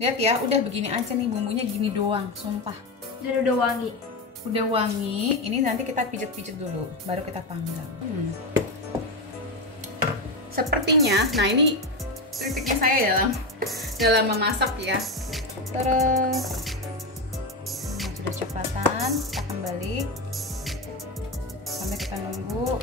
Lihat ya, udah begini aja nih, bumbunya gini doang, sumpah. Dan udah wangi. Udah wangi, ini nanti kita pijet-pijet dulu, baru kita panggang. Sepertinya, nah ini triknya saya dalam memasak ya. Terus, sudah cepatan, kita kembali sampai kita nunggu.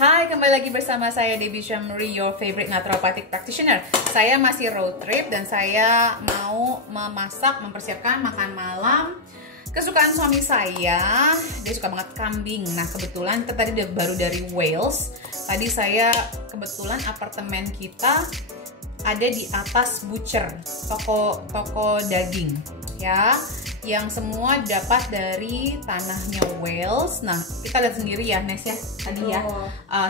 Hai, kembali lagi bersama saya Debbie Syamri, your favorite naturopathic practitioner. Saya masih road trip dan saya mau memasak, mempersiapkan makan malam kesukaan suami saya. Dia suka banget kambing. Nah, kebetulan kita tadi baru dari Wales. Tadi saya kebetulan apartemen kita ada di atas butcher, toko daging ya, yang semua dapat dari tanahnya Wales. Nah, kita lihat sendiri ya, Nes ya, tadi ya.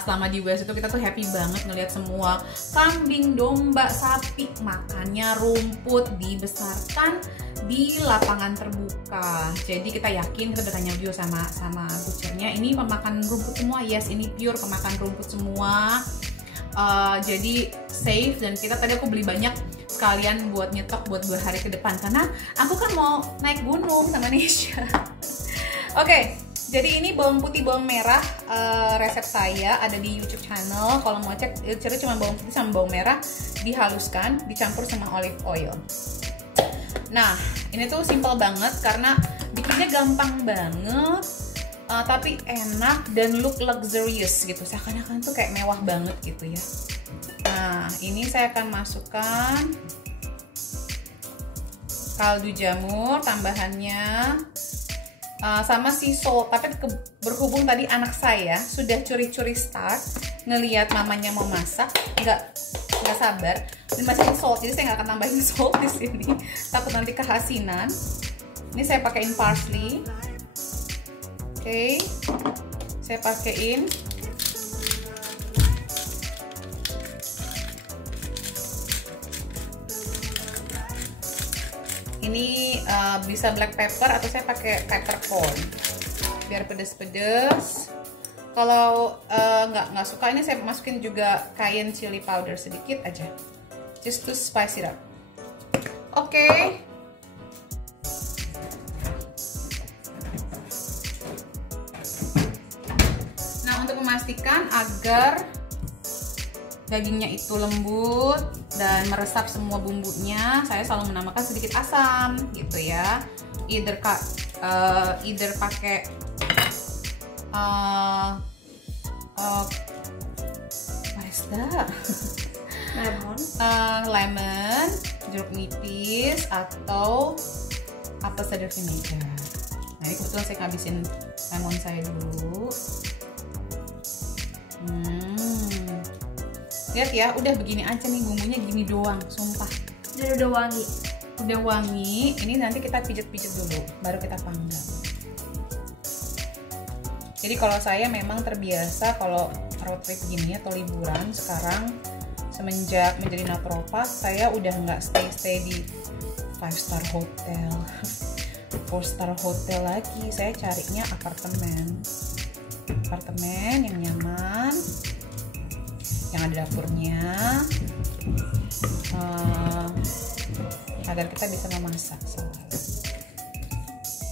Selama di Wales itu kita tuh happy banget ngelihat semua kambing, domba, sapi makannya rumput, dibesarkan di lapangan terbuka. Jadi kita yakin, kita bertanya juga sama butchernya, ini pemakan rumput semua? Yes, ini pure pemakan rumput semua. Jadi safe, dan tadi aku beli banyak sekalian buat nyetok buat 2 hari ke depan karena aku kan mau naik gunung sama Nesha. Oke, jadi ini bawang putih bawang merah, resep saya ada di YouTube channel. Kalau mau cek, cuma bawang putih sama bawang merah dihaluskan, dicampur sama olive oil. Nah, ini tuh simple banget karena bikinnya gampang banget, tapi enak dan look luxurious gitu, seakan-akan tuh kayak mewah banget gitu ya. Nah, ini saya akan masukkan kaldu jamur tambahannya, sama sea salt. Tapi berhubung tadi anak saya sudah curi-curi start ngelihat mamanya mau masak, nggak sabar dan masukin salt, jadi saya nggak akan tambahin salt di sini, takut nanti keasinan. Ini saya pakaiin parsley. Oke, saya pakaiin ini, bisa black pepper atau saya pakai peppercorn biar pedes-pedes. Kalau nggak suka ini saya masukin juga cayenne chili powder sedikit aja, just to spice it up. Oke. Nah, untuk memastikan agar dagingnya itu lembut dan meresap semua bumbunya, saya selalu menambahkan sedikit asam gitu ya. Either pakai what is that? Lemon, jeruk nipis, atau apple cider vinegar. Nah, ini kebetulan saya ngabisin lemon saya dulu. Lihat ya, udah begini aja nih, bumbunya gini doang, sumpah. Dan udah wangi. Udah wangi, ini nanti kita pijet-pijet dulu, baru kita panggang. Jadi kalau saya memang terbiasa kalau road trip gini atau liburan, sekarang semenjak menjadi naturopat, saya udah nggak stay di 5-star hotel, 4-star hotel lagi. Saya carinya apartemen yang nyaman, yang ada dapurnya, agar kita bisa memasak selalu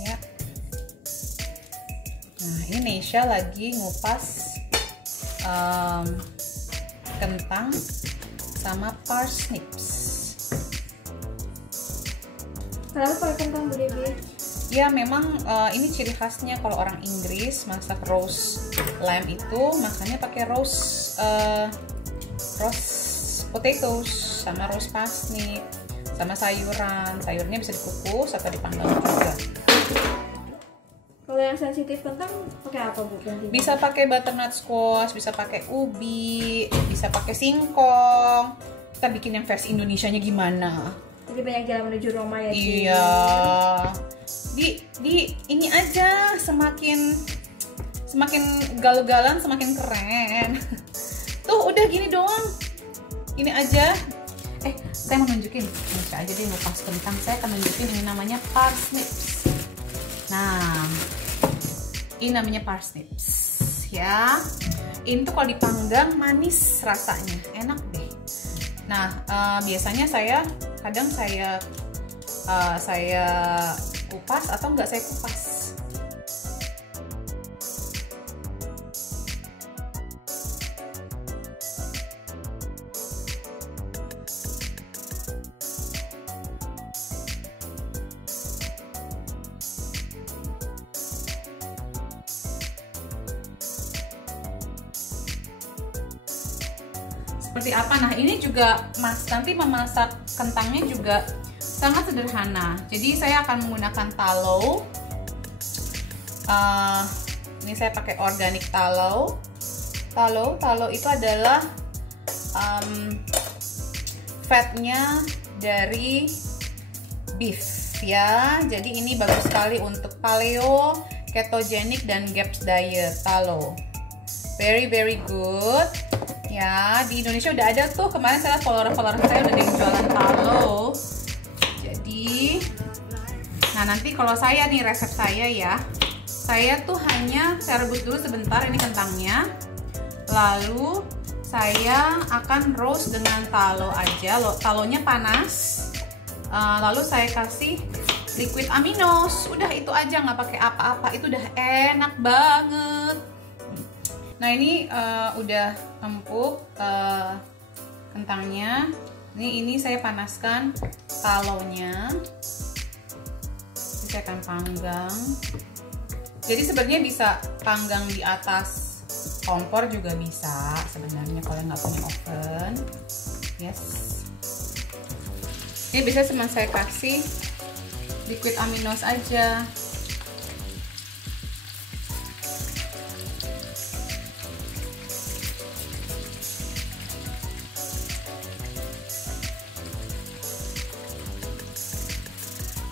ya. Nah, ini Nesha lagi ngupas kentang sama parsnips. Kenapa pakai kentang, Bu Debbie? Ya, memang ini ciri khasnya kalau orang Inggris masak roast lamb itu makanya pakai roast potatoes sama roast parsnip sama sayurnya bisa dikukus atau dipanggang juga. Kalau yang sensitif kentang pakai apa Bu? Gantinya? Bisa pakai butternut squash, bisa pakai ubi, bisa pakai singkong. Kita bikin yang versi Indonesianya gimana? Jadi banyak jalan menuju Roma ya. Ci? Iya. Di ini aja semakin galau-galan semakin keren. Tuh udah gini doang. Ini aja. Saya mau nunjukin. Bisa aja deh ngupas kentang. Saya akan nunjukin ini namanya parsnips. Nah, ini namanya parsnips ya. Ini tuh kalau dipanggang manis rasanya, enak deh. Nah, biasanya kadang saya kupas atau enggak saya kupas. Seperti apa? Nah, ini juga nanti memasak kentangnya juga sangat sederhana. Jadi saya akan menggunakan tallow. Ini saya pakai organic tallow. Tallow itu adalah fatnya dari beef ya. Jadi ini bagus sekali untuk paleo, ketogenic dan GAPS diet. Tallow very good. Ya, di Indonesia udah ada tuh, kemarin saya follower saya udah ada yang jualan tallow. Jadi, nah nanti kalau saya nih resep saya ya, saya tuh hanya saya rebus dulu sebentar ini kentangnya, lalu saya akan roast dengan tallow aja, tallownya panas, lalu saya kasih liquid aminos, udah itu aja nggak pakai apa-apa, itu udah enak banget. Nah ini udah empuk kentangnya. Ini saya panaskan tallownya. Saya akan panggang. Jadi sebenarnya bisa panggang di atas kompor juga bisa sebenarnya kalau nggak punya oven. Yes. Ini bisa cuma saya kasih liquid aminos aja.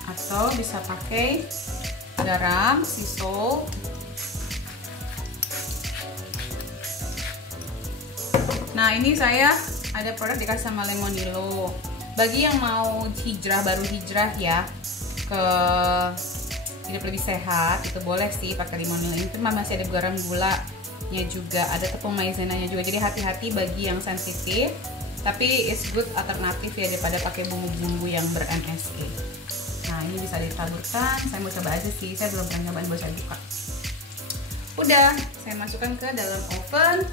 Atau bisa pakai garam, sea salt. Nah ini saya ada produk dikasih sama Lemonilo. Bagi yang mau baru hijrah ya ke hidup lebih sehat, itu boleh sih pakai Lemonilo. Ini cuma masih ada garam, gulanya juga, ada tepung maizenanya juga. Jadi hati-hati bagi yang sensitif. Tapi it's good alternatif ya daripada pakai bumbu-bumbu yang ber-MSG. Nah ini bisa ditaburkan, saya mau coba aja sih, saya belum pernah nyobain, buat saya buka. Udah, saya masukkan ke dalam oven.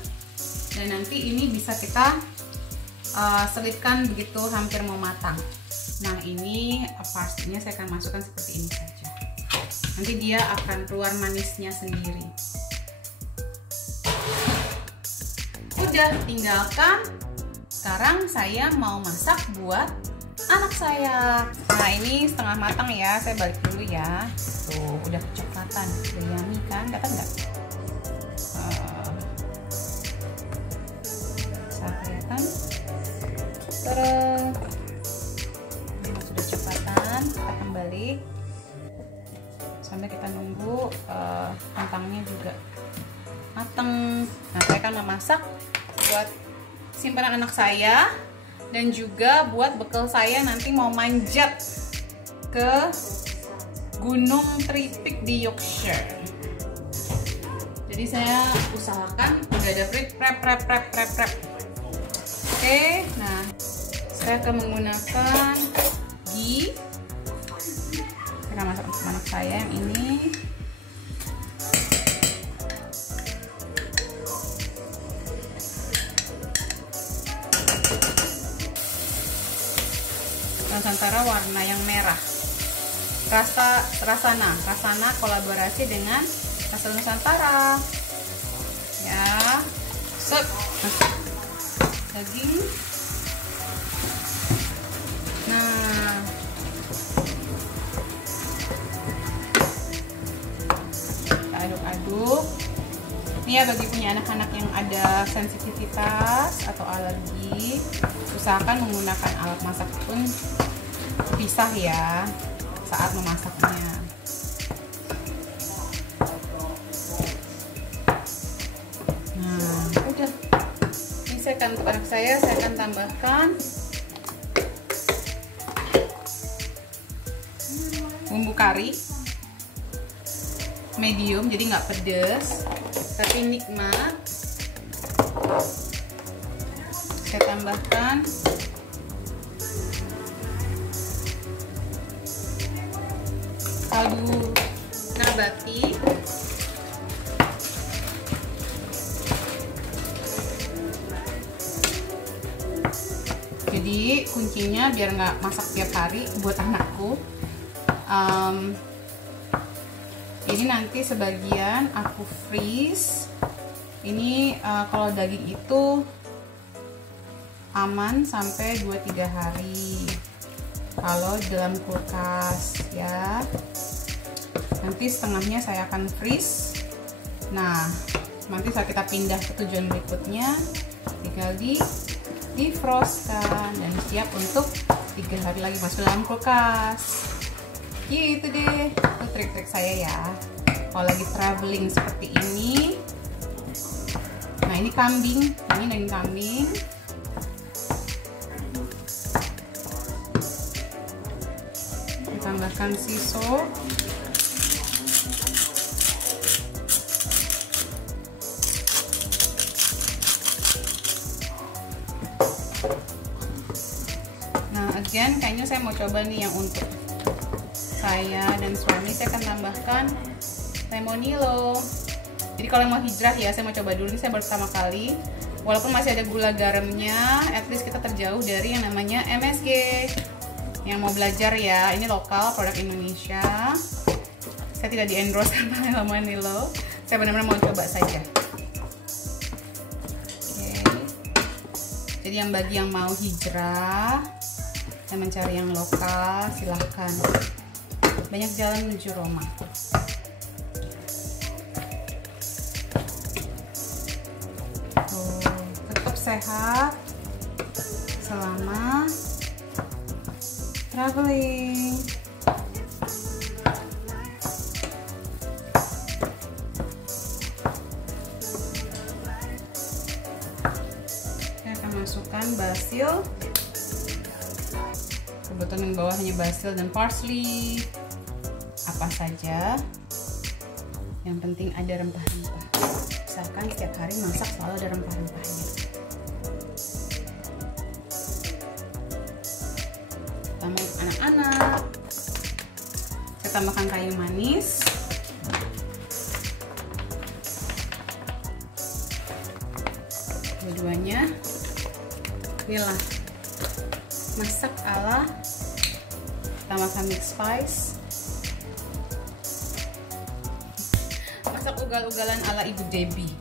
Dan nanti ini bisa kita selipkan begitu hampir mau matang. Nah ini pastinya saya akan masukkan seperti ini saja. Nanti dia akan keluar manisnya sendiri. Udah, tinggalkan. Sekarang saya mau masak buat anak saya. Nah ini setengah matang ya, saya balik dulu ya. Tuh udah kecoklatan, udah yummy kan, dapat nggak? Bisa kelihatan? Terus ini sudah coklatan, kita kembali sampai kita nunggu kentangnya juga mateng. Nah saya akan memasak buat simpanan anak saya. Dan juga buat bekal saya nanti mau manjat ke Gunung Tripik di Yorkshire. Jadi saya usahakan udah ada prep. Oke, nah saya akan menggunakan ghee. Saya akan masak untuk anak saya yang ini. Nusantara warna yang merah. Rasana kolaborasi dengan rasa Nusantara. Ya. Set. Daging. Nah. Ini ya bagi punya anak-anak yang ada sensitivitas atau alergi, usahakan menggunakan alat masak pun pisah ya saat memasaknya. Nah, udah. Ini saya akan tambahkan bumbu kari medium, jadi nggak pedes tapi nikmat. Saya tambahkan kaldu nabati, jadi kuncinya biar nggak masak tiap hari buat anakku. Ini nanti sebagian aku freeze. Ini kalau daging itu aman sampai 2-3 hari kalau dalam kulkas ya. Nanti setengahnya saya akan freeze. Nah, nanti saat kita pindah ke tujuan berikutnya tinggal defrostkan dan siap untuk 3 hari lagi masuk dalam kulkas. Gitu deh, itu trik-trik saya ya kalau lagi traveling seperti ini. Nah, ini kambing, ini daging kambing. Ditambahkan siso. Nah, again kayaknya saya mau coba nih yang untuk saya dan suami. Saya akan tambahkan lemonilo. Jadi kalau mau hijrah ya, saya mau coba dulu. Ini saya baru pertama kali. Walaupun masih ada gula garamnya, at least kita terjauh dari yang namanya MSG. Yang mau belajar ya, ini lokal, produk Indonesia. Saya tidak di-endorse karena lemonilo. Saya benar-benar mau coba saja. Oke. Jadi yang bagi yang mau hijrah dan mencari yang lokal, silahkan. Banyak jalan menuju Roma. Tetap sehat selama traveling. Saya akan masukkan basil. Kebetulan yang bawah hanya basil dan parsley. Apa saja, yang penting ada rempah-rempah. Misalkan setiap hari masak selalu ada rempah-rempahnya. Tambah anak-anak. Saya tambahkan kayu manis. Dua-duanya. Inilah masak ala, tambahkan mix spice. Masak ugal-ugalan ala Ibu Debbie.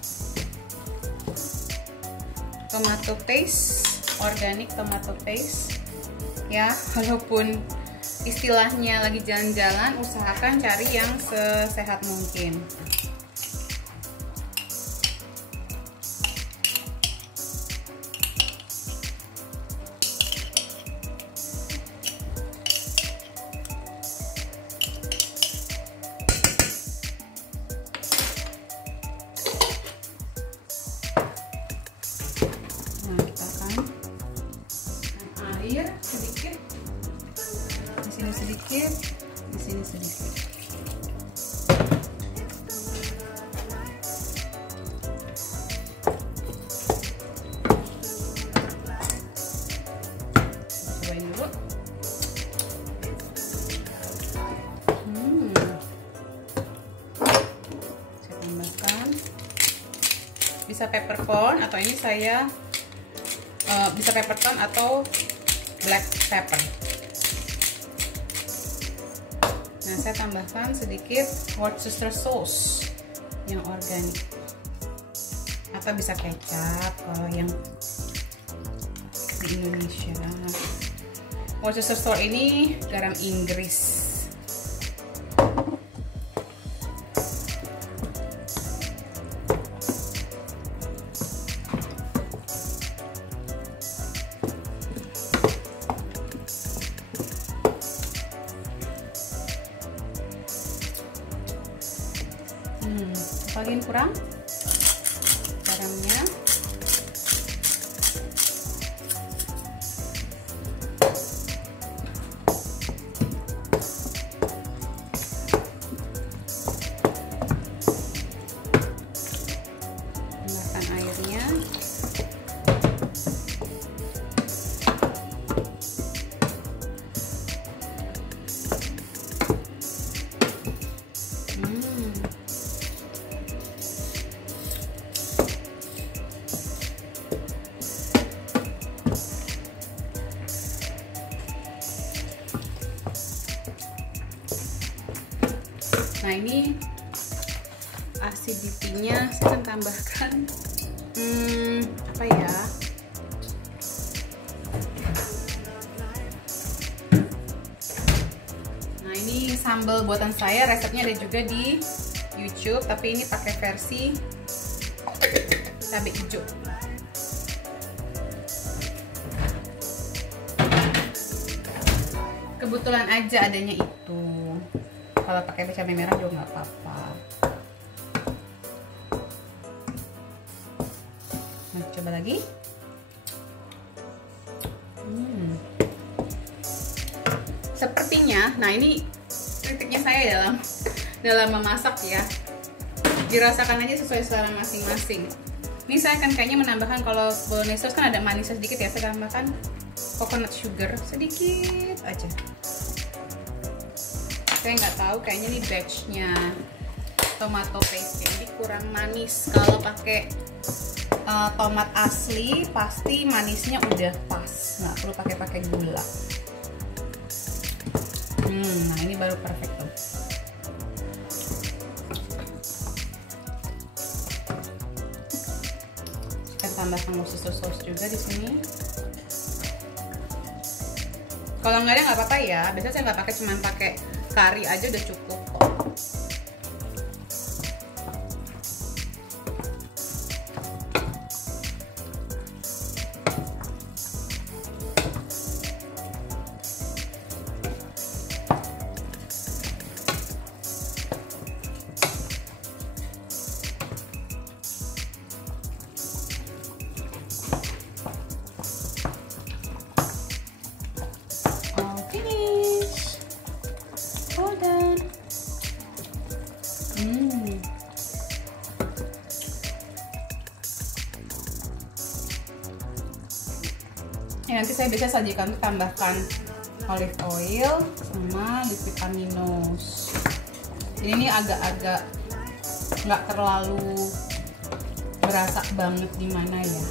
Tomato paste, organic tomato paste. Ya, walaupun istilahnya lagi jalan-jalan, usahakan cari yang sesehat mungkin. Sedikit, di sini sedikit, di sini sedikit. Cobain dulu. Saya tambahkan. Bisa peppercorn atau ini saya bisa peppercorn atau black pepper. Nah, saya tambahkan sedikit Worcester sauce yang organik, atau bisa kecap kalau yang di Indonesia. Worcester sauce ini garam Inggris. Apalagi yang kurang? Garamnya. Tambahkan airnya. Nah, ini acidity-nya saya akan tambahkan apa ya? Nah, ini sambal buatan saya, resepnya ada juga di YouTube, tapi ini pakai versi cabai hijau. Kebetulan aja adanya itu. Kalau pakai cabai merah juga nggak apa-apa. Nah, coba lagi. Sepertinya, nah ini kritiknya saya dalam memasak ya. Dirasakan aja sesuai selera masing-masing. Ini saya akan kayaknya menambahkan, kalau bolognese sauce kan ada manisnya sedikit ya, saya tambahkan coconut sugar sedikit aja. Saya nggak tahu, kayaknya ini batchnya tomato paste, jadi kurang manis. Kalau pakai tomat asli pasti manisnya udah pas, nggak perlu pakai gula. Nah ini baru perfect tuh. Kita tambahkan Worcestershire sauce juga di sini. Kalau nggak ada nggak apa-apa ya. Biasanya saya nggak pakai, cuman pakai kari aja udah cukup kok. Nanti saya biasa sajikan tuh tambahkan olive oil sama liquid aminos. Jadi ini agak-agak nggak terlalu berasa banget di mana ya.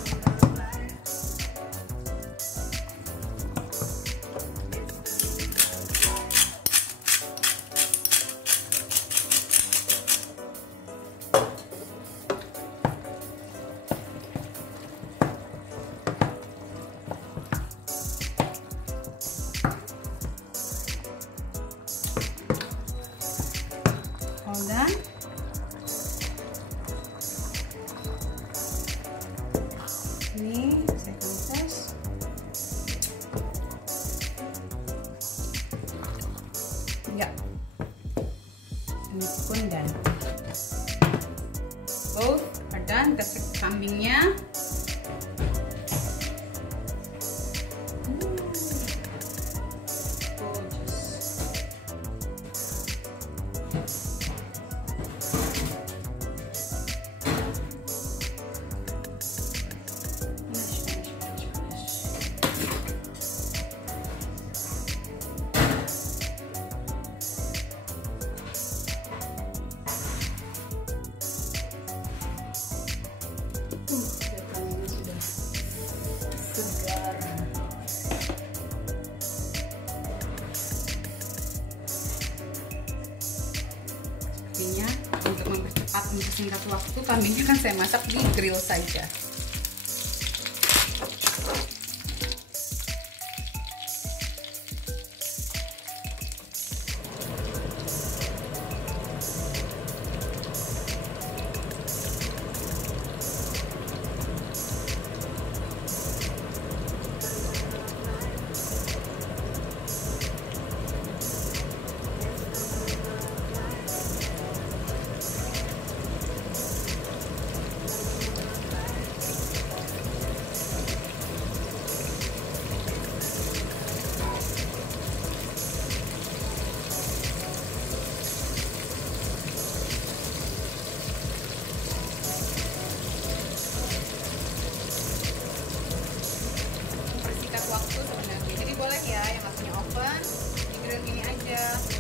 Dan ini saya kompres. Ya, ini pun dan both are done. Kita cek kambingnya. Untuk mempercepat, mempersingkat waktu, kambingnya kan saya masak di grill saja. aja.